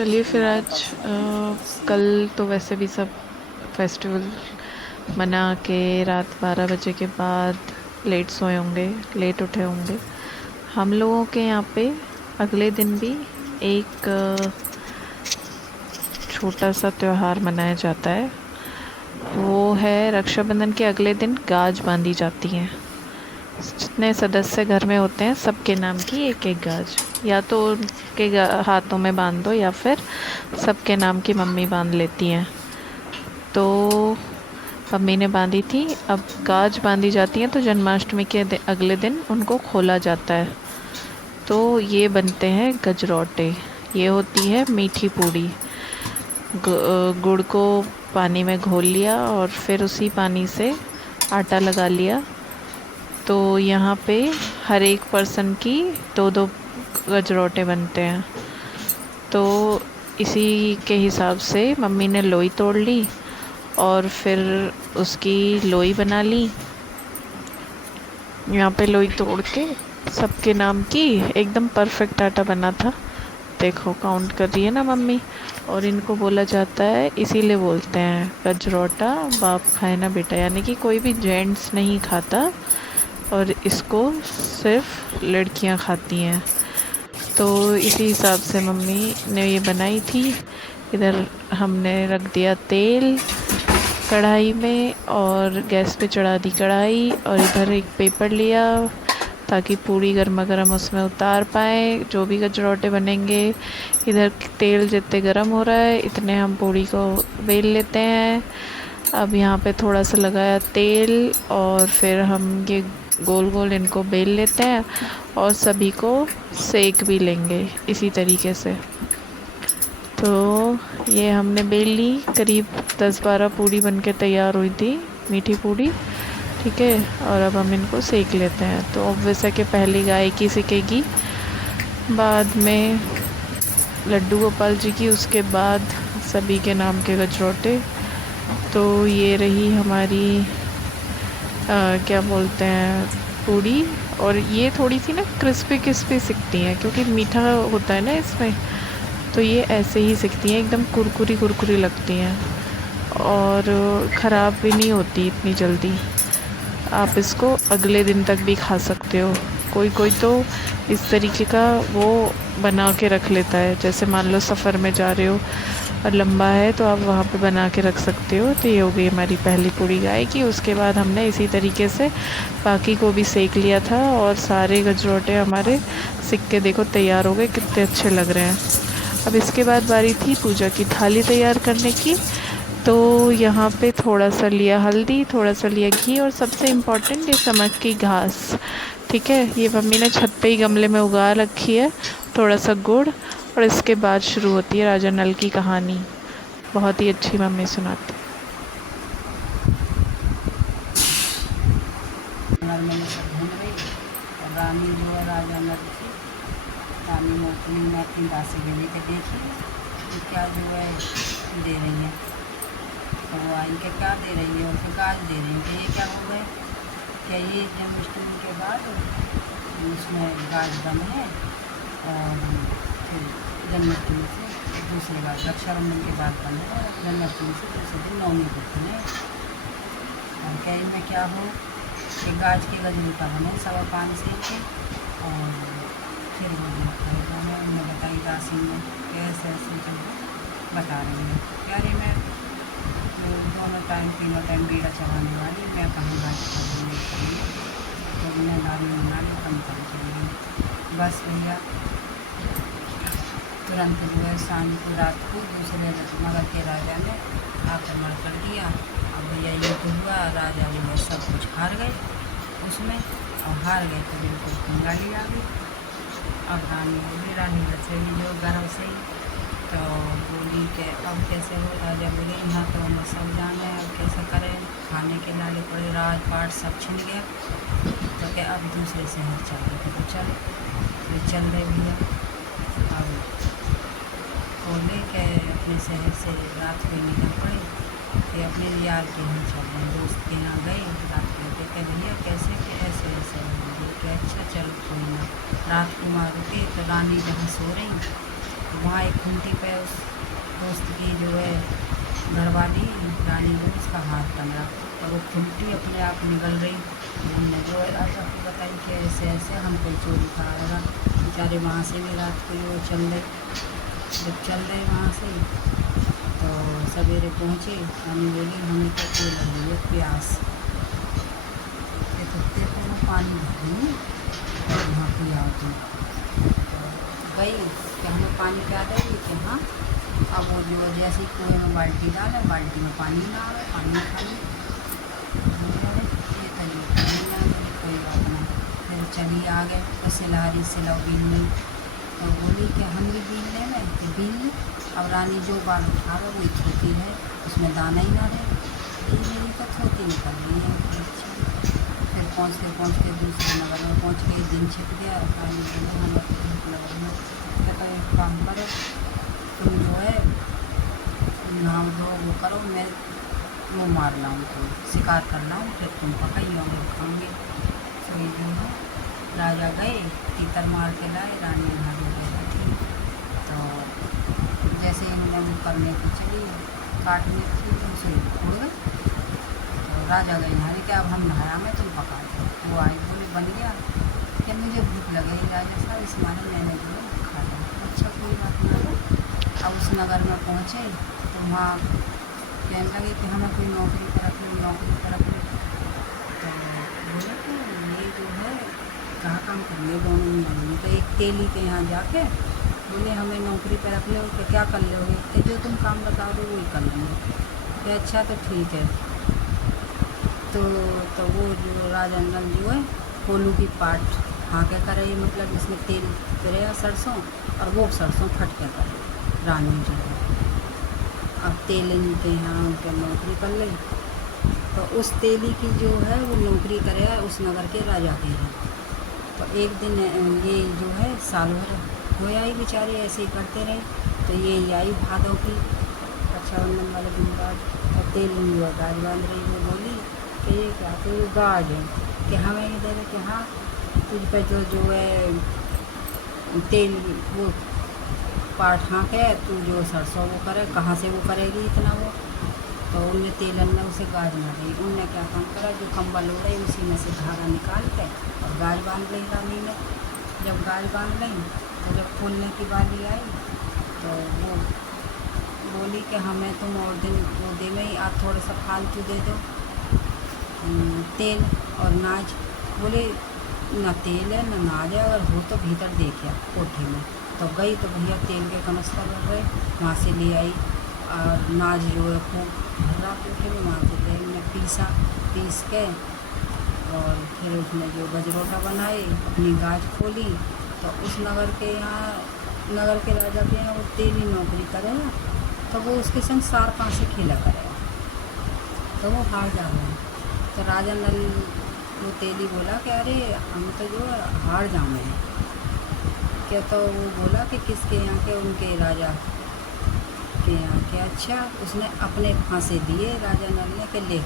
चलिए फिर आज कल तो वैसे भी सब फेस्टिवल मना के रात 12 बजे के बाद लेट सोए होंगे, लेट उठे होंगे। हम लोगों के यहाँ पे अगले दिन भी एक छोटा सा त्योहार मनाया जाता है। वो है रक्षाबंधन के अगले दिन गाज बांधी जाती हैं। जितने सदस्य घर में होते हैं सबके नाम की एक एक गाज, या तो उनके हाथों में बांध दो या फिर सबके नाम की मम्मी बांध लेती हैं। तो मम्मी ने बांधी थी, अब गाज बांधी जाती हैं तो जन्माष्टमी के अगले दिन उनको खोला जाता है। तो ये बनते हैं गजरौटे। ये होती है मीठी पूड़ी। गुड़ को पानी में घोल लिया और फिर उसी पानी से आटा लगा लिया। तो यहाँ पे हर एक पर्सन की दो दो गजरौटे बनते हैं। तो इसी के हिसाब से मम्मी ने लोई तोड़ ली और फिर उसकी लोई बना ली। यहाँ पे लोई तोड़ के सबके नाम की एकदम परफेक्ट आटा बना था। देखो काउंट कर रही है ना मम्मी। और इनको बोला जाता है, इसीलिए बोलते हैं गजरौटा बाप खाए ना बेटा, यानी कि कोई भी जेंट्स नहीं खाता और इसको सिर्फ लड़कियां खाती हैं। तो इसी हिसाब से मम्मी ने ये बनाई थी। इधर हमने रख दिया तेल कढ़ाई में और गैस पे चढ़ा दी कढ़ाई, और इधर एक पेपर लिया ताकि पूड़ी गर्मा गर्म उसमें उतार पाए जो भी गजरौटे बनेंगे। इधर तेल जितने गर्म हो रहा है इतने हम पूड़ी को बेल लेते हैं। अब यहाँ पे थोड़ा सा लगाया तेल और फिर हम ये गोल गोल इनको बेल लेते हैं और सभी को सेक भी लेंगे इसी तरीके से। तो ये हमने बेल ली, करीब 10-12 पूड़ी बनके तैयार हुई थी, मीठी पूड़ी। ठीक है, और अब हम इनको सेक लेते हैं। तो ऑब्वियस है कि पहली गाय की सिकेगी, बाद में लड्डू गोपाल जी की, उसके बाद सभी के नाम के गजरौटे। तो ये रही हमारी क्या बोलते हैं पूड़ी। और ये थोड़ी सी ना क्रिस्पी क्रिस्पी सिकती हैं क्योंकि मीठा होता है ना इसमें, तो ये ऐसे ही सिकती हैं, एकदम कुरकुरी कुरकुरी लगती हैं और ख़राब भी नहीं होती इतनी जल्दी। आप इसको अगले दिन तक भी खा सकते हो। कोई कोई तो इस तरीके का वो बना के रख लेता है, जैसे मान लो सफ़र में जा रहे हो और लंबा है तो आप वहाँ पे बना के रख सकते हो। तो ये हो गई हमारी पहली पूड़ी गाय की। उसके बाद हमने इसी तरीके से बाकी को भी सेक लिया था और सारे गजरौटे हमारे सिक के देखो तैयार हो गए, कितने अच्छे लग रहे हैं। अब इसके बाद बारी थी पूजा की थाली तैयार करने की। तो यहाँ पे थोड़ा सा लिया हल्दी, थोड़ा सा लिया घी और सबसे इम्पोर्टेंट ये समक की घास। ठीक है, ये मम्मी ने छत पे ही गमले में उगा रखी है। थोड़ा सा गुड़, और इसके बाद शुरू होती है राजा नल की कहानी। बहुत ही अच्छी मम्मी सुनाती। नॉर्मली सब घूम रही और रानी जो है राजा नल की रानी मोतनी अपनी दासी के लेके देखी कि क्या जो है दे रही है। तो वो आई के क्या दे रही है, उसको गाज दे रही है। कि ये क्या हो गए, क्या ये जन्माष्टमी के बाद उसमें गाज बंद है और फिर जन्माष्टमी से दूसरे बाद रक्षाबंधन के बाद बंद है और जन्माष्टमी से दूसरे दिन नवमी होती है। और क्या इनमें क्या हो कि गाज के गजरूटा बने 5.25 के और फिर वो है उन्हें बताई दासी ने कैसे ऐसे जब बता रही है प्यारे में तो दोनों टाइम तीनों टाइम बीड़ा चढ़ाने वाली मैं कहाँ गाज करूँगी। तो उन्हें नारी कम कर चली बस भैया। तुरंत जो है शाम को रात को दूसरे मगध के राजा ने आक्रमण कर दिया। अब भैया ये तो हुआ, राजा जो है सब कुछ हार गए उसमें, और हार गए तो बिल्कुल कंगाली आ गई। अब रानी बोली, रानी बचे भी जो गर्व से ही तो बोली कि अब कैसे हो। राजा बोले यहाँ तो हमें सब जान है, अब कैसे करें, खाने के लाले पड़े, राजपाट सब छिन गया। तो क्या अब दूसरे शहर चल रहे तो चले, फिर चल रहे भैया। अब बोले कि अपने शहर से रात को निकल पड़े कि अपने यार के यहाँ चल रहे, दोस्त के यहाँ गए रात को। कहते भैया कैसे कि ऐसे ऐसे बोले कि अच्छा चलो कोई ना, रात को माँ रुके तो रानी जहाँ सो रही तो वहाँ एक खूंटी पे उस दोस्त की जो है घरवाली रानी को उसका हाथ टंगा, और वो खूंटी अपने आप निकल रही। हमने जो है राजा को बताई कि ऐसे ऐसे हम कोई चोरी खा रहा। बेचारे वहाँ से भी रात को जो चल रहे, जब चल रहे वहाँ से तो सवेरे पहुँचे। रानी बोली हमें तो ये लग रही है प्यास, के कुत्ते को वो पानी भरी और वहाँ पिया तुम। तो गई कि हमें पानी पिया देगी कि हाँ। अब वो जो जैसे ही कुएँ में बाल्टी डाले, बाल्टी में पानी ना आवे, पानी खाली ये तरीके पानी ना आवे, कोई बात नहीं। फिर चली आ गए तो सिलहारी सिलाओ बीन ली। तो बोली कि हम भी बीन ले में कि बीन ली। अब रानी जो बाल उठावे वही थोती है, उसमें दाना ही ना रहे। ये मेरी तो थोती निकल रही है अच्छी। फिर पहुँच के दूसरे नगर में पहुँच के दिन छिप गया। रानी बोले हमें तो भूख लग रही है। कहता एक काम करो, तुम जो है नहाओ धो वो करो, मैं वो मार लाऊँ तो शिकार कर लाऊँ, फिर तुम पकाइए हम लोग खाएंगे। तो ये जो है राजा गए, तीतर मार के लाए, रानी नहाने के बैठी। तो जैसे ही उन्हें वो करने की चली, काटने की उसे उड़ गए। तो राजा गए नहाने के, अब हम नहाया में तुम पका दो। वो आई बोले बन गया कि मुझे भूख लग गई राजा साहब, इस माने मैंने जो है खा लिया। अच्छा कोई बात नहीं। अब उस नगर में पहुँचे तो वहाँ कहने लगे कि हमें कोई नौकरी पर रख लो, नौकरी पर रख लो। तो बोले कि ये जो है कहाँ काम करेंगे दोनों में। तो एक तेली के यहाँ जाके बोले हमें नौकरी पर रख लो, तो क्या कर लोगे? कि जो तुम काम बता दो वही कर लेंगे। कि अच्छा तो ठीक है। तो वो जो राजा नल जो है कोलू की पाट हाँके करे, मतलब इसमें तेल गिरे सरसों, और वो सरसों फट के करे रानी जो है। अब तेली के यहाँ उनके नौकरी कर ली। तो उस तेली की जो है वो नौकरी करे उस नगर के राजा के हैं। तो एक दिन ये जो है साल भर हो आई, बेचारे ऐसे ही करते रहे। तो ये आई भादों की रक्षाबंधन वाले दिन बाद, और तेली जो है गाज बांध रही, वो बोली कि ये क्या? तो ये गाज है कि हमें ये दे दे कि हाँ तुझ पर जो है तेल वो पाठ हाँक है, तू जो सरसों वो करे, कहाँ से वो करेगी इतना वो? तो उनने तेलन ने उसे गाज ना दी। उनने क्या काम करा, जो कंबल ओढ़े उसी में से धागा निकाल के और गाज बांध ली रानी ने। जब गाज बांध ली तो जब खोलने की बारी आई तो वो बोली कि हमें तुम और दिन वो दे में ही आप थोड़ा सा फालतू दे दो तेल और नाज। बोले ना तेल है ना नाज है, अगर हो तो भीतर देखिए कोठे में। तो गई तो भैया तेल के कनस्तर बन रहे, वहाँ से ले आई, और नाज जो है खूब भर्रा कोठे में, वहाँ से तेल में पीस के, और फिर उसमें जो गजरोटा बनाए, अपनी गाज खोली। तो उस नगर के यहाँ नगर के राजा के यहाँ वो तेली नौकरी करेगा, तो वो उसके संग 4-5 से खेला करेगा। तो वो हार जा रहे हैं। तो राजा नल वो तेली बोला कि अरे हम तो जो हार जामे हैं क्या? तो वो बोला कि किसके यहाँ के? उनके राजा के यहाँ के। अच्छा, उसने अपने फांसे दिए राजा नल ने कि ले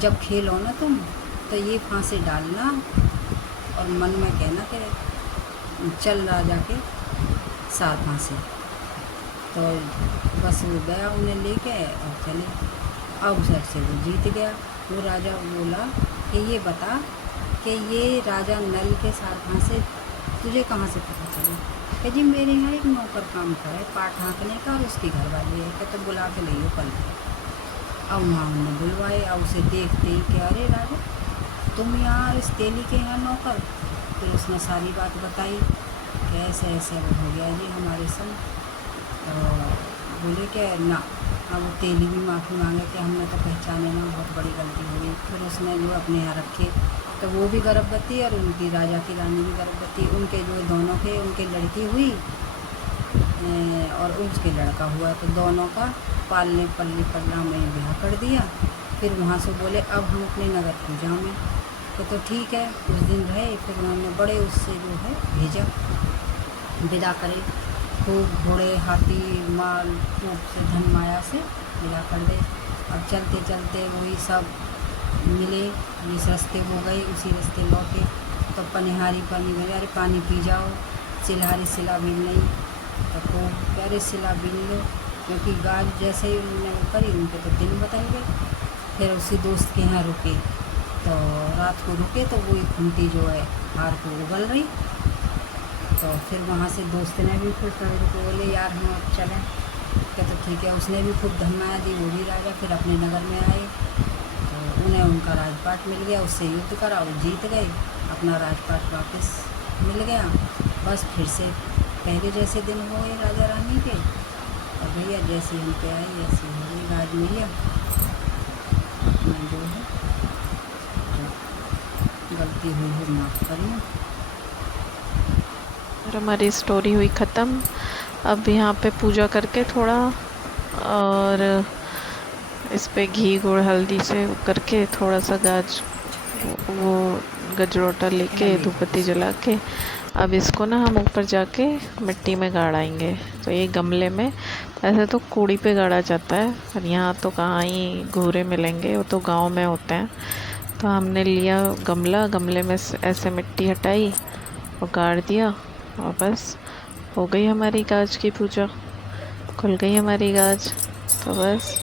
जब खेलो ना तुम तो ये फांसे डालना और मन में कहना कि चल राजा के साथ फांसे। तो बस वो गया उन्हें लेके और चले। अब सर से वो जीत गया। वो राजा बोला कि ये बता कि ये राजा नल के साथ फांसे तुझे कहाँ से पता चला? कि जी मेरे यहाँ एक नौकर काम करे पाठ हाँकने का, और उसकी घरवाली है कि तो बुला के ले कल। अब वहाँ उन्हें बुलवाए, और उसे देखते ही कि अरे राजा तुम यहाँ इस तेली के यहाँ नौकर? फिर उसने सारी बात बताई कि ऐसे ऐसे हो गया जी हमारे संग। तो बोले कि ना, अब वो तेली भी माफ़ी मांगे कि हमने तो पहचाने ना, बहुत बड़ी गलती हो गई। फिर उसने जो अपने यहाँ रखे, तो वो भी गर्भवती और उनकी राजा की रानी भी गर्भवती। उनके जो दोनों के उनके लड़की हुई और उसके लड़का हुआ, तो दोनों का पालने पल्ली पल्ला में ब्याह कर दिया। फिर वहाँ से बोले अब हम अपने नगर पूजा में। तो ठीक है, उस दिन रहे। फिर उन्होंने बड़े उससे जो है भेजा, विदा करे, खूब घोड़े हाथी माल खूब से धन माया से विदा कर दे। अब चलते चलते वही सब मिले, जिस रास्ते वो गए उसी रास्ते लौटे। तो पनिहारी पानी मिले, अरे पानी पी जाओ, सिलहारी सिला भी नहीं। तो खूब कह रहे सिला बिन लो, क्योंकि गाज जैसे ही उन्होंने वो करी उनके तो दिन बदल गए। फिर उसी दोस्त के यहाँ रुके, तो रात को रुके तो वो खूंटी जो है हार को उगल रही। तो फिर वहाँ से दोस्त ने भी फिर सवेरे को बोले यार हम अब चलें, क्या तो ठीक है। उसने भी खूब धन्यवाद दी, वो भी राजा फिर अपने नगर में आए, तो उन्हें उनका राजपाट मिल गया, उससे युद्ध करा, वो जीत गए, अपना राजपाट वापस मिल गया। बस फिर से पहले जैसे दिन हो गए राजा रानी के। और भैया जैसे हम पे आई ऐसे हो गई राज मैया अपना जो है, जो गलती हुई है माफ़ करना। और हमारी स्टोरी हुई ख़त्म। अब यहाँ पे पूजा करके थोड़ा, और इस पे घी गुड़ हल्दी से करके थोड़ा सा वो गजरोटा लेके लगे धूपबत्ती जला के अब इसको ना हम ऊपर जाके मिट्टी में गाड़ाएंगे। तो ये गमले में, ऐसे तो कूड़ी पे गाड़ा जाता है, पर यहाँ तो कहाँ ही घूरे मिलेंगे, वो तो गांव में होते हैं। तो हमने लिया गमला, गमले में से ऐसे मिट्टी हटाई और गाड़ दिया, और बस हो गई हमारी गाज की पूजा, खुल गई हमारी गाज। तो बस